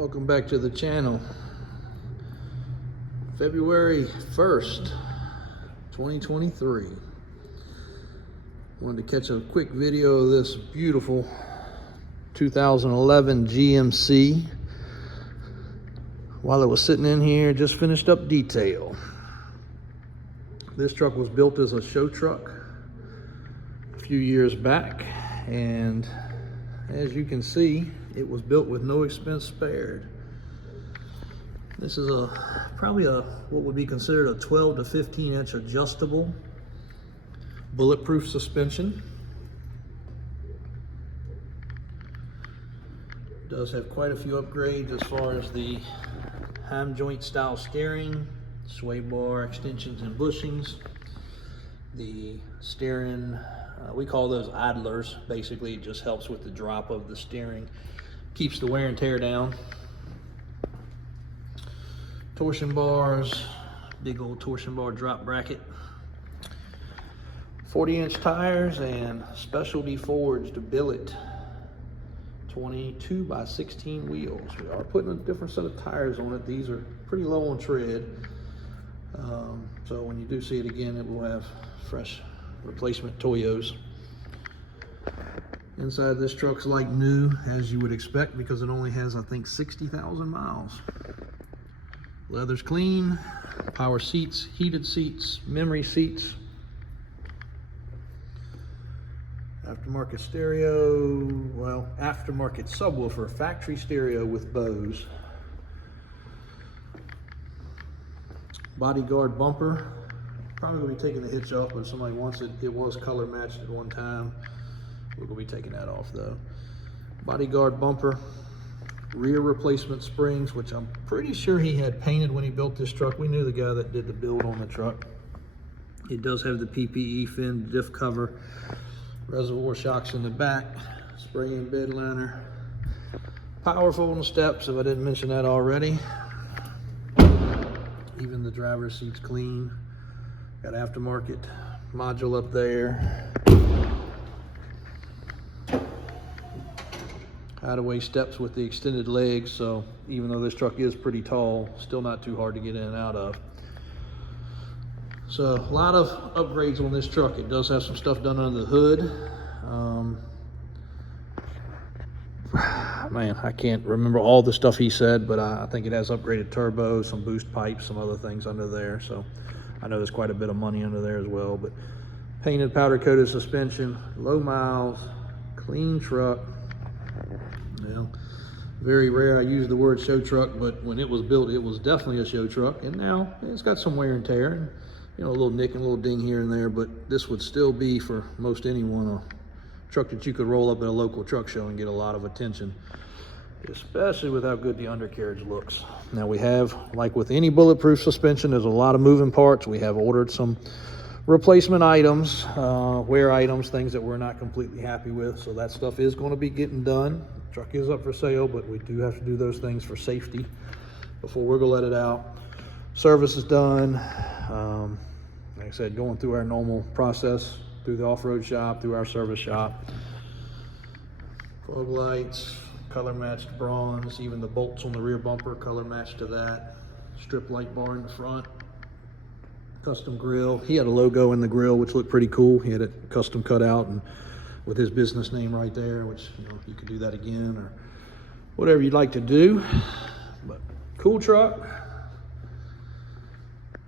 Welcome back to the channel. February 1st, 2023. Wanted to catch a quick video of this beautiful 2011 GMC. While it was sitting in here, just finished up detail. This truck was built as a show truck a few years back, and as you can see, it was built with no expense spared. This is probably what would be considered a 12 to 15 inch adjustable bulletproof suspension. It does have quite a few upgrades as far as the heim joint style steering, sway bar extensions and bushings, the steering, we call those idlers. Basically, it just helps with the drop of the steering, keeps the wear and tear down. Torsion bars, big old torsion bar drop bracket, 40-inch tires, and specialty forged billet 22 by 16 wheels. We are putting a different set of tires on it. These are pretty low on tread, so when you do see it again, it will have fresh replacement Toyos. Inside this truck's like new, as you would expect, because it only has, I think, 60,000 miles. Leather's clean, power seats, heated seats, memory seats, aftermarket stereo, well, aftermarket subwoofer, factory stereo with Bose. Bodyguard bumper. Probably gonna be taking the hitch off, but if somebody wants it, it was color matched at one time. We're gonna be taking that off though. Bodyguard bumper, rear replacement springs, which I'm pretty sure he had painted when he built this truck. We knew the guy that did the build on the truck. It does have the PPE fin diff cover, reservoir shocks in the back, spray and bed liner, power folding steps, if I didn't mention that already. Even the driver's seat's clean. Got aftermarket module up there. Hideaway steps with the extended legs, so even though this truck is pretty tall, still not too hard to get in and out of. So a lot of upgrades on this truck. It does have some stuff done under the hood. Man, I can't remember all the stuff he said, but I think it has upgraded turbo, some boost pipes, some other things under there. So I know there's quite a bit of money under there as well. But painted powder coated suspension, low miles, clean truck. You know, very rare I use the word show truck, but when it was built, it was definitely a show truck. And now it's got some wear and tear, and you know, a little nick and a little ding here and there, but this would still be, for most anyone, a truck that you could roll up at a local truck show and get a lot of attention, especially with how good the undercarriage looks. Now we have, like with any bulletproof suspension, there's a lot of moving parts. We have ordered some replacement items, wear items, things that we're not completely happy with, so that stuff is going to be getting done. The truck is up for sale, but we do have to do those things for safety before we're gonna let it out. Service is done. Like I said, going through our normal process, through the off-road shop, through our service shop. Fog lights, color matched bronze, even the bolts on the rear bumper color matched to that. Strip light bar in the front. Custom grill. He had a logo in the grill which looked pretty cool. He had it custom cut out and with his business name right there, which, you know, you could do that again or whatever you'd like to do. But cool truck.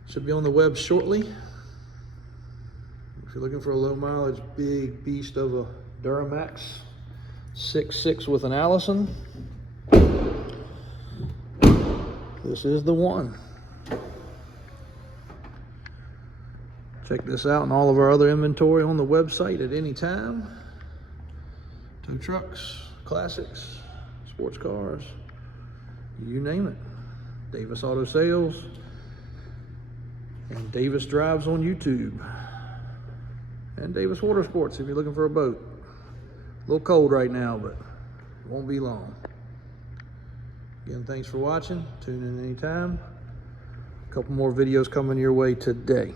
Should be on the web shortly. If you're looking for a low mileage big beast of a Duramax 6.6 with an Allison, this is the one. Check this out and all of our other inventory on the website at any time. Tow trucks, classics, sports cars, you name it. Davis Auto Sales and Davis Drives on YouTube. And Davis Water Sports if you're looking for a boat. A little cold right now, but it won't be long. Again, thanks for watching. Tune in anytime. A couple more videos coming your way today.